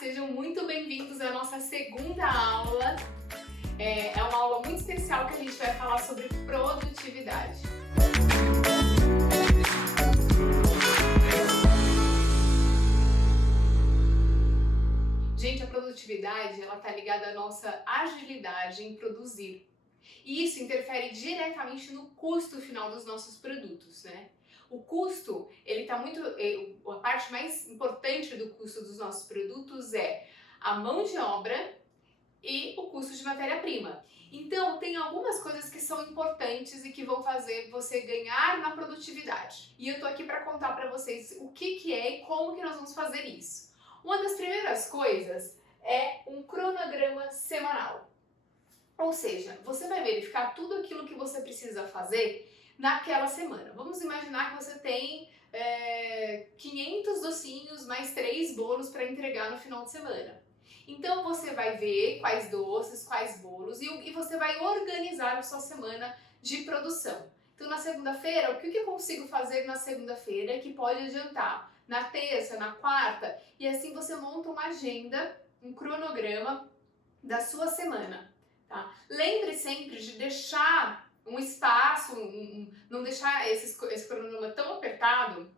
Sejam muito bem-vindos à nossa segunda aula. É uma aula muito especial que a gente vai falar sobre produtividade. Gente, a produtividade ela está ligada à nossa agilidade em produzir. E isso interfere diretamente no custo final dos nossos produtos, né? O custo, a parte mais importante do custo dos nossos produtos é a mão de obra e o custo de matéria-prima. Então, tem algumas coisas que são importantes e que vão fazer você ganhar na produtividade. E eu tô aqui para contar para vocês o que é e como que nós vamos fazer isso. Uma das primeiras coisas é um cronograma semanal. Ou seja, você vai verificar tudo aquilo que você precisa fazer naquela semana. Vamos imaginar que você tem 500 docinhos mais 3 bolos para entregar no final de semana. Então você vai ver quais doces, quais bolos e você vai organizar a sua semana de produção. Então na segunda-feira, o que eu consigo fazer na segunda-feira que pode adiantar? Na terça, na quarta, e assim você monta uma agenda, um cronograma da sua semana. Tá? Lembre sempre de deixar um espaço, não deixar esse cronograma tão apertado,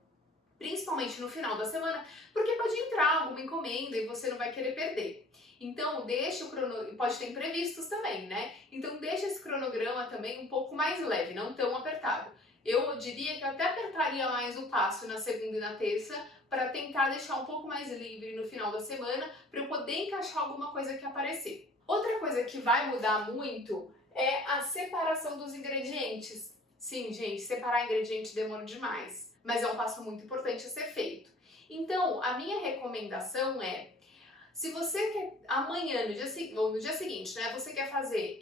principalmente no final da semana, porque pode entrar alguma encomenda e você não vai querer perder. Então, deixa o cronograma, pode ter imprevistos também, né? Então, deixa esse cronograma também um pouco mais leve, não tão apertado. Eu diria que eu até apertaria mais o passo na segunda e na terça para tentar deixar um pouco mais livre no final da semana para eu poder encaixar alguma coisa que aparecer. Outra coisa que vai mudar muito é a separação dos ingredientes. Sim, gente, separar ingrediente demora demais, mas é um passo muito importante a ser feito. Então, a minha recomendação é, se você quer amanhã, no dia seguinte, né, você quer fazer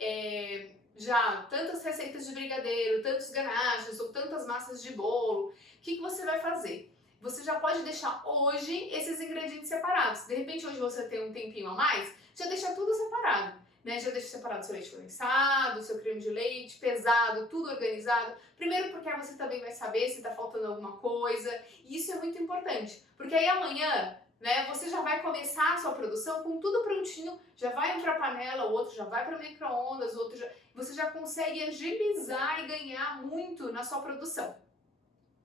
já tantas receitas de brigadeiro, tantos ganaches ou tantas massas de bolo, o que você vai fazer? Você já pode deixar hoje esses ingredientes separados. De repente, hoje você tem um tempinho a mais, já deixa tudo separado, né? Já deixa separado seu leite condensado, seu creme de leite, pesado, tudo organizado. Primeiro porque aí você também vai saber se tá faltando alguma coisa. E isso é muito importante, porque aí amanhã, né, você já vai começar a sua produção com tudo prontinho, já vai um para a panela, o outro já vai para o micro-ondas, você já consegue agilizar e ganhar muito na sua produção.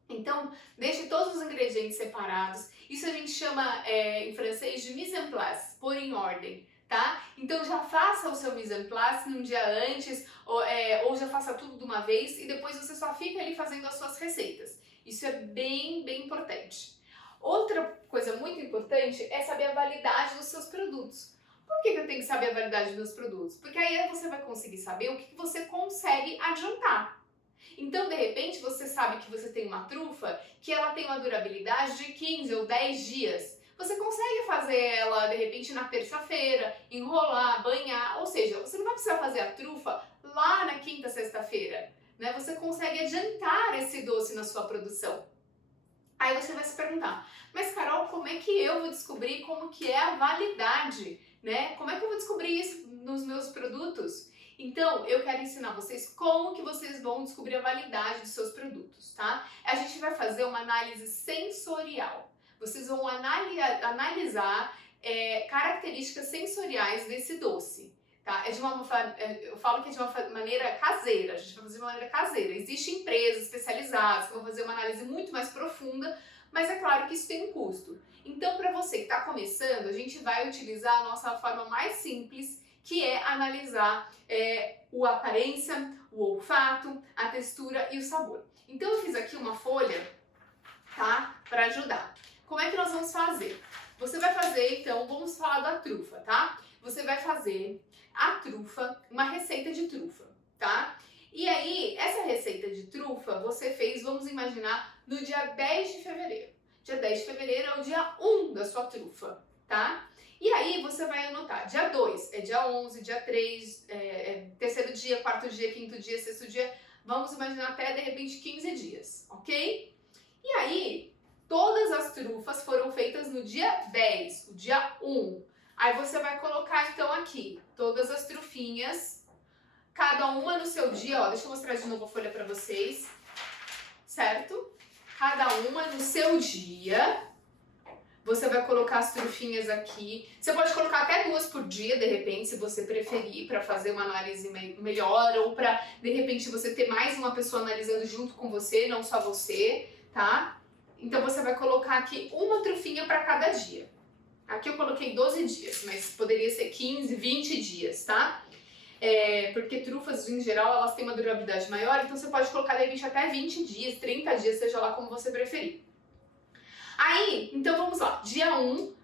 Então, deixe todos os ingredientes separados. Isso a gente chama em francês de mise en place, pôr em ordem, tá? Então já faça o seu mise en place num dia antes, ou já faça tudo de uma vez e depois você só fica ali fazendo as suas receitas. Isso é bem, bem importante. Outra coisa muito importante é saber a validade dos seus produtos. Por que eu tenho que saber a validade dos meus produtos? Porque aí você vai conseguir saber o que você consegue adiantar. Então, de repente, você sabe que você tem uma trufa que ela tem uma durabilidade de 15 ou 10 dias. Você consegue fazer ela, de repente, na terça-feira, enrolar, banhar, ou seja, você não vai precisar fazer a trufa lá na quinta, sexta-feira, né? Você consegue adiantar esse doce na sua produção. Aí você vai se perguntar, mas Carol, como é que eu vou descobrir como que é a validade, né? Como é que eu vou descobrir isso nos meus produtos? Então, eu quero ensinar vocês como que vocês vão descobrir a validade dos seus produtos, tá? A gente vai fazer uma análise sensorial. Vocês vão analisar características sensoriais desse doce, tá? Eu falo que é de uma maneira caseira, a gente vai fazer de uma maneira caseira. Existem empresas especializadas que vão fazer uma análise muito mais profunda, mas é claro que isso tem um custo. Então, para você que está começando, a gente vai utilizar a nossa forma mais simples, que é analisar a aparência, o olfato, a textura e o sabor. Então eu fiz aqui uma folha, tá? Para ajudar. Como é que nós vamos fazer? Você vai fazer, então, vamos falar da trufa, tá? Você vai fazer a trufa, uma receita de trufa, tá? E aí, essa receita de trufa você fez, vamos imaginar, no dia 10 de fevereiro. Dia 10 de fevereiro é o dia 1 da sua trufa, tá? E aí você vai anotar, dia 2 é dia 11, dia 3 terceiro dia, quarto dia, quinto dia, sexto dia, vamos imaginar até de repente 15 dias, ok? E aí, todas as trufas foram feitas no dia 10, o dia 1. Aí você vai colocar então aqui, todas as trufinhas, cada uma no seu dia, ó, deixa eu mostrar de novo a folha pra vocês, certo? Cada uma no seu dia. Você vai colocar as trufinhas aqui. Você pode colocar até 2 por dia, de repente, se você preferir, para fazer uma análise melhor, ou para, de repente, você ter mais uma pessoa analisando junto com você, não só você, tá? Então você vai colocar aqui uma trufinha para cada dia. Aqui eu coloquei 12 dias, mas poderia ser 15, 20 dias, tá? Porque trufas, em geral, elas têm uma durabilidade maior, então você pode colocar, de repente, até 20 dias, 30 dias, seja lá como você preferir. Aí, então vamos lá, dia 1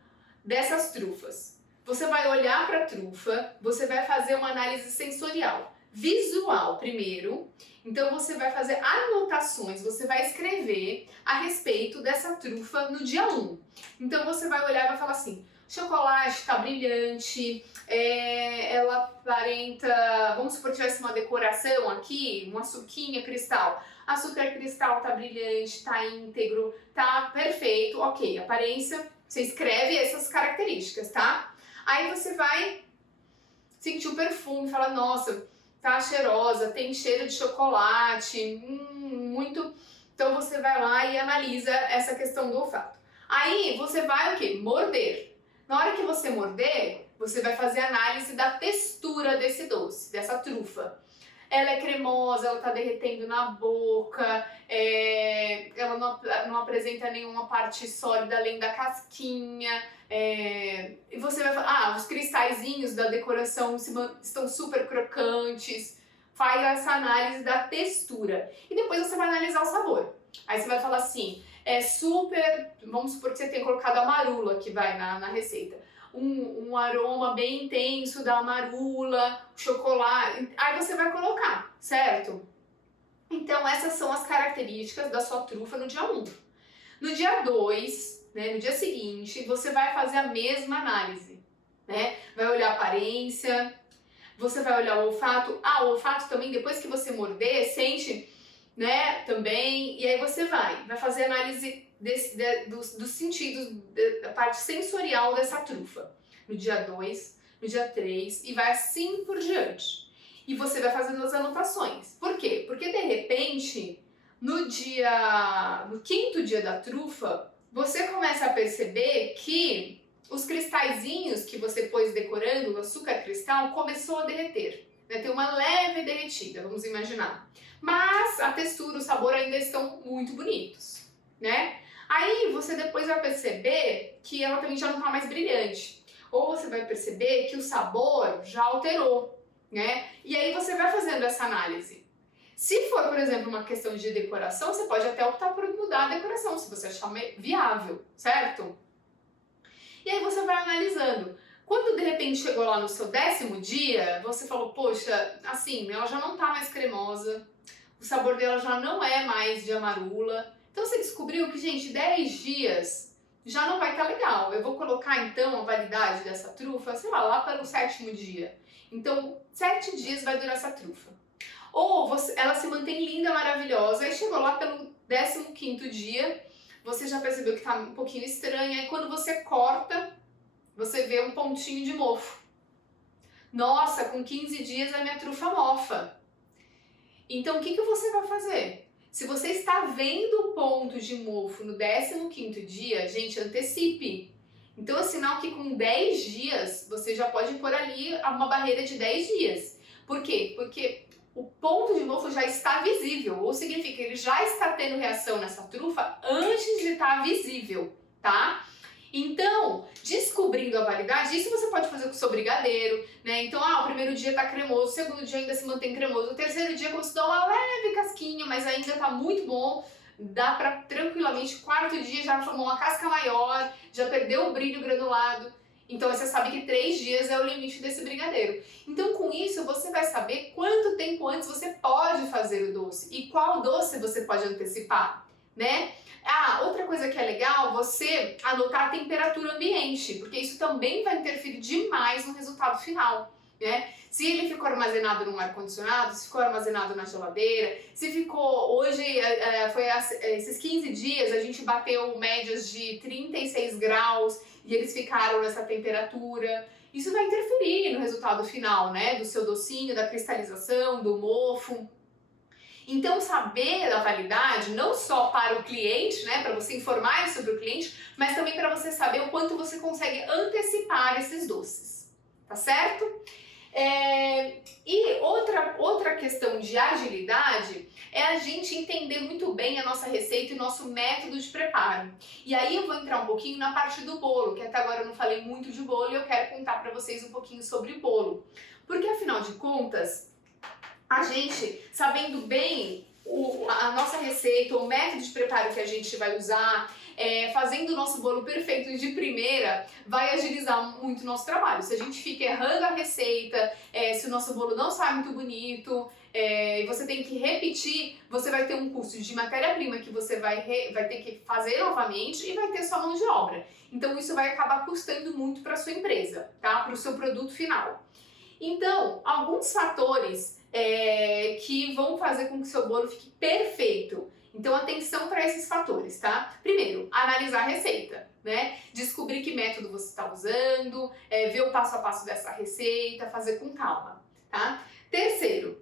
dessas trufas. Você vai olhar para a trufa, você vai fazer uma análise sensorial, visual primeiro. Então você vai fazer anotações, você vai escrever a respeito dessa trufa no dia 1. Então você vai olhar e vai falar assim: chocolate está brilhante, ela aparenta, vamos supor que tivesse uma decoração aqui, uma suquinha cristal. Açúcar cristal tá brilhante, tá íntegro, tá perfeito, ok. Aparência, você escreve essas características, tá? Aí você vai sentir o perfume, fala, nossa, tá cheirosa, tem cheiro de chocolate, muito. Então você vai lá e analisa essa questão do olfato. Aí você vai o quê? Morder. Na hora que você morder, você vai fazer análise da textura desse doce, dessa trufa. Ela é cremosa, ela tá derretendo na boca, ela não apresenta nenhuma parte sólida além da casquinha. E você vai falar, os cristalzinhos da decoração estão super crocantes. Faz essa análise da textura. E depois você vai analisar o sabor. Aí você vai falar assim, vamos supor que você tenha colocado a marula que vai na receita. Um aroma bem intenso da marula, chocolate, aí você vai colocar, certo? Então essas são as características da sua trufa no dia 1. No dia 2, né, no dia seguinte, você vai fazer a mesma análise, né? Vai olhar a aparência, você vai olhar o olfato. O olfato também, depois que você morder, sente, né, também, e aí você vai fazer análise dos sentidos, da parte sensorial dessa trufa. No dia 2, no dia 3 e vai assim por diante. E você vai fazendo as anotações. Por quê? Porque de repente, no 5º dia da trufa, você começa a perceber que os cristalzinhos que você pôs decorando, o açúcar cristal, começou a derreter. Né? Tem uma leve derretida, vamos imaginar. Mas a textura, o sabor ainda estão muito bonitos, né? Aí você depois vai perceber que ela também já não está mais brilhante. Ou você vai perceber que o sabor já alterou, né? E aí você vai fazendo essa análise. Se for, por exemplo, uma questão de decoração, você pode até optar por mudar a decoração, se você achar viável, certo? E aí você vai analisando. Quando de repente chegou lá no seu 10º dia, você falou, poxa, assim, ela já não tá mais cremosa, o sabor dela já não é mais de amarula. Então você descobriu que, gente, 10 dias já não vai estar legal. Eu vou colocar então a validade dessa trufa, sei lá para o 7º dia. Então, 7 dias vai durar essa trufa. Ou ela se mantém linda, maravilhosa, aí chegou lá pelo 15º dia, você já percebeu que está um pouquinho estranha, e quando você corta, você vê um pontinho de mofo. Nossa, com 15 dias a minha trufa mofa. Então, o que você vai fazer? Se você está vendo o ponto de mofo no 15º dia, gente, antecipe. Então é sinal que com 10 dias, você já pode pôr ali uma barreira de 10 dias. Por quê? Porque o ponto de mofo já está visível, ou significa que ele já está tendo reação nessa trufa antes de estar visível, tá? Então, descobrindo a validade, isso você pode fazer com o seu brigadeiro, né? Então, o primeiro dia tá cremoso, o segundo dia ainda se mantém cremoso, o terceiro dia começou a dar uma leve casquinha, mas ainda tá muito bom, dá pra tranquilamente, o 4º dia já formou uma casca maior, já perdeu o brilho granulado. Então você sabe que 3 dias é o limite desse brigadeiro. Então com isso você vai saber quanto tempo antes você pode fazer o doce e qual doce você pode antecipar, né? Outra coisa que é legal, você anotar a temperatura ambiente, porque isso também vai interferir demais no resultado final, né? Se ele ficou armazenado no ar-condicionado, se ficou armazenado na geladeira, se ficou, hoje, esses 15 dias, a gente bateu médias de 36 graus e eles ficaram nessa temperatura. Isso vai interferir no resultado final, né? Do seu docinho, da cristalização, do mofo. Então, saber da validade, não só para o cliente, né, para você informar sobre o cliente, mas também para você saber o quanto você consegue antecipar esses doces, tá certo? E outra questão de agilidade é a gente entender muito bem a nossa receita e o nosso método de preparo. E aí eu vou entrar um pouquinho na parte do bolo, que até agora eu não falei muito de bolo e eu quero contar para vocês um pouquinho sobre o bolo. Porque afinal de contas, a gente, sabendo bem a nossa receita, o método de preparo que a gente vai usar, fazendo o nosso bolo perfeito de primeira, vai agilizar muito o nosso trabalho. Se a gente fica errando a receita, se o nosso bolo não sai muito bonito, e você tem que repetir, você vai ter um custo de matéria-prima que você vai ter que fazer novamente e vai ter sua mão de obra. Então isso vai acabar custando muito para a sua empresa, tá? Para o seu produto final. Então, alguns fatores que vão fazer com que o seu bolo fique perfeito. Então, atenção para esses fatores, tá? Primeiro, analisar a receita, né? Descobrir que método você está usando, ver o passo a passo dessa receita, fazer com calma, tá? Terceiro,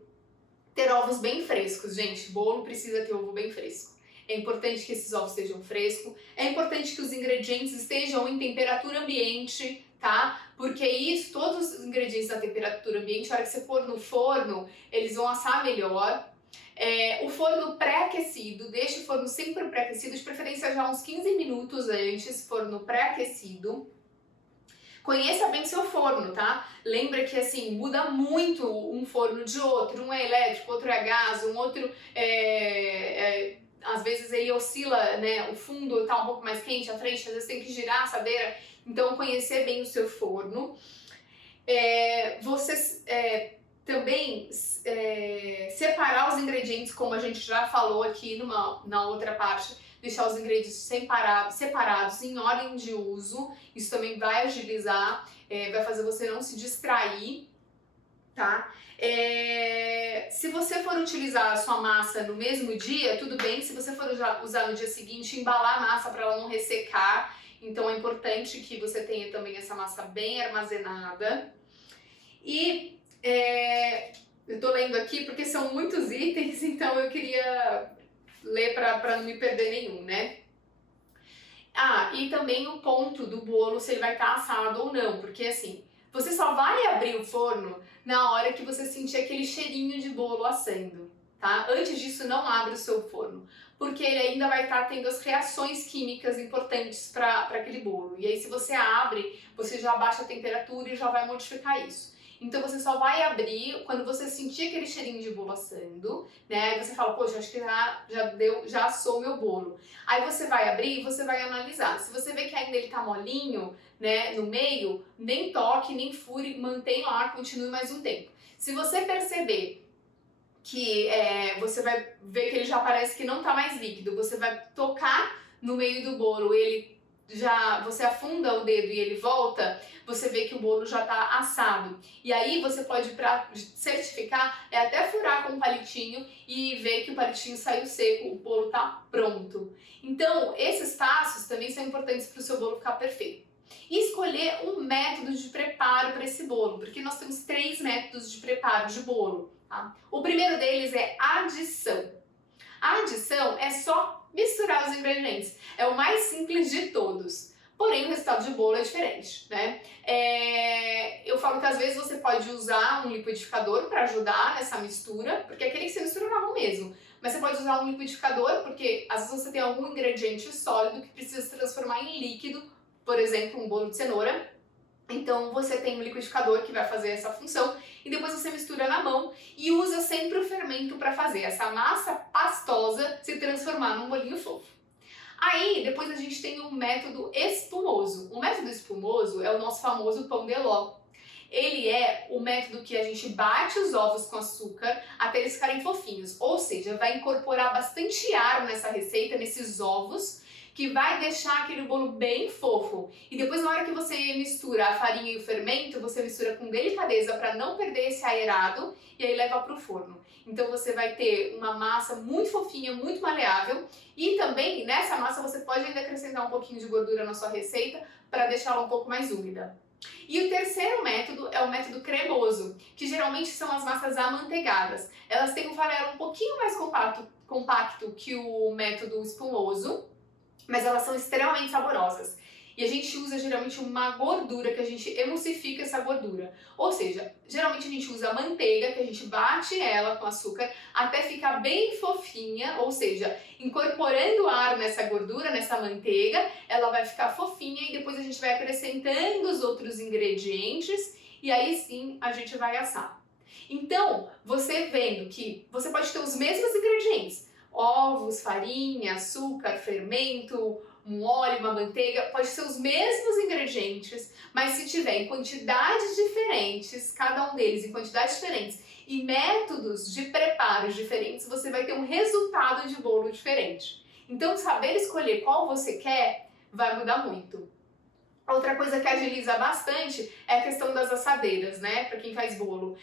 ter ovos bem frescos. Gente, bolo precisa ter ovo bem fresco. É importante que esses ovos estejam frescos, é importante que os ingredientes estejam em temperatura ambiente, tá? Porque isso, todos os ingredientes da temperatura ambiente, na hora que você pôr no forno, eles vão assar melhor. O forno pré-aquecido, deixe o forno sempre pré-aquecido, de preferência já uns 15 minutos antes, forno pré-aquecido. Conheça bem seu forno, tá? Lembra que assim, muda muito um forno de outro, um é elétrico, outro é a gás, um outro às vezes ele oscila, né? O fundo tá um pouco mais quente, a frente, às vezes tem que girar a assadeira. Então, conhecer bem o seu forno. Também separar os ingredientes, como a gente já falou aqui na outra parte, deixar os ingredientes separados em ordem de uso. Isso também vai agilizar, vai fazer você não se distrair, tá? Se você for utilizar a sua massa no mesmo dia, tudo bem. Se você for usar no dia seguinte, embalar a massa para ela não ressecar. Então é importante que você tenha também essa massa bem armazenada. E eu tô lendo aqui porque são muitos itens, então eu queria ler para não me perder nenhum, né? E também o ponto do bolo, se ele vai estar assado ou não, porque assim, você só vai abrir o forno na hora que você sentir aquele cheirinho de bolo assando, tá? Antes disso, não abre o seu forno, porque ele ainda vai estar tendo as reações químicas importantes para aquele bolo. E aí, se você abre, você já abaixa a temperatura e já vai modificar isso. Então, você só vai abrir quando você sentir aquele cheirinho de bolo assando, né? Aí você fala, poxa, acho que já assou o meu bolo. Aí você vai abrir e você vai analisar. Se você vê que ainda ele tá molinho, né, no meio, nem toque, nem fure, mantém lá, continue mais um tempo. Se você perceber que você vai ver que ele já parece que não tá mais líquido, você vai tocar no meio do bolo, você afunda o dedo e ele volta, você vê que o bolo já tá assado. E aí você pode, para certificar, até furar com um palitinho e ver que o palitinho saiu seco, o bolo tá pronto. Então, esses passos também são importantes para o seu bolo ficar perfeito. E escolher um método de preparo para esse bolo, porque nós temos 3 métodos de preparo de bolo, tá? O primeiro deles é adição. A adição é só misturar os ingredientes. É o mais simples de todos. Porém, o resultado de bolo é diferente, né? Eu falo que às vezes você pode usar um liquidificador para ajudar nessa mistura, porque é aquele que você mistura na mão mesmo. Mas você pode usar um liquidificador, porque às vezes você tem algum ingrediente sólido que precisa se transformar em líquido, por exemplo, um bolo de cenoura. Então você tem um liquidificador que vai fazer essa função e depois você mistura na mão e usa sempre o fermento para fazer essa massa pastosa se transformar num bolinho fofo. Aí, depois a gente tem o método espumoso. O método espumoso é o nosso famoso pão de ló. Ele é o método que a gente bate os ovos com açúcar até eles ficarem fofinhos. Ou seja, vai incorporar bastante ar nessa receita, nesses ovos, que vai deixar aquele bolo bem fofo. E depois, na hora que você mistura a farinha e o fermento, você mistura com delicadeza para não perder esse aerado e aí leva para o forno. Então você vai ter uma massa muito fofinha, muito maleável, e também nessa massa você pode ainda acrescentar um pouquinho de gordura na sua receita para deixá-la um pouco mais úmida. E o terceiro método é o método cremoso, que geralmente são as massas amanteigadas. Elas têm um farelo um pouquinho mais compacto que o método espumoso, mas elas são extremamente saborosas. E a gente usa geralmente uma gordura que a gente emulsifica essa gordura. Ou seja, geralmente a gente usa manteiga, que a gente bate ela com açúcar até ficar bem fofinha, ou seja, incorporando ar nessa gordura, nessa manteiga, ela vai ficar fofinha e depois a gente vai acrescentando os outros ingredientes e aí sim a gente vai assar. Então, você vendo que você pode ter os mesmos ingredientes, ovos, farinha, açúcar, fermento, um óleo, uma manteiga, pode ser os mesmos ingredientes, mas se tiver em quantidades diferentes, cada um deles em quantidades diferentes e métodos de preparo diferentes, você vai ter um resultado de bolo diferente. Então, saber escolher qual você quer vai mudar muito. Outra coisa que agiliza bastante é a questão das assadeiras, né? Para quem faz bolo.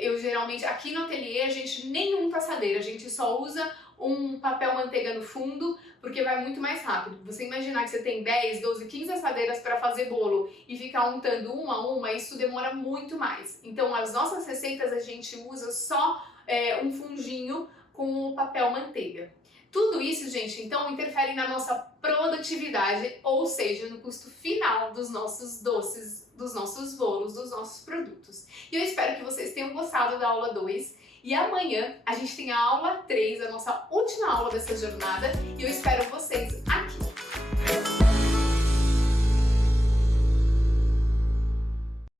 Eu geralmente, aqui no ateliê, a gente nem unta assadeira, a gente só usa um papel manteiga no fundo, porque vai muito mais rápido. Você imaginar que você tem 10, 12, 15 assadeiras para fazer bolo e ficar untando uma a uma, isso demora muito mais. Então, as nossas receitas a gente usa só um fundinho com o papel manteiga. Tudo isso, gente, então interfere na nossa produtividade, ou seja, no custo final dos nossos doces, dos nossos bolos, dos nossos produtos. E eu espero que vocês tenham gostado da aula 2. E amanhã a gente tem a aula 3, a nossa última aula dessa jornada, e eu espero vocês aqui.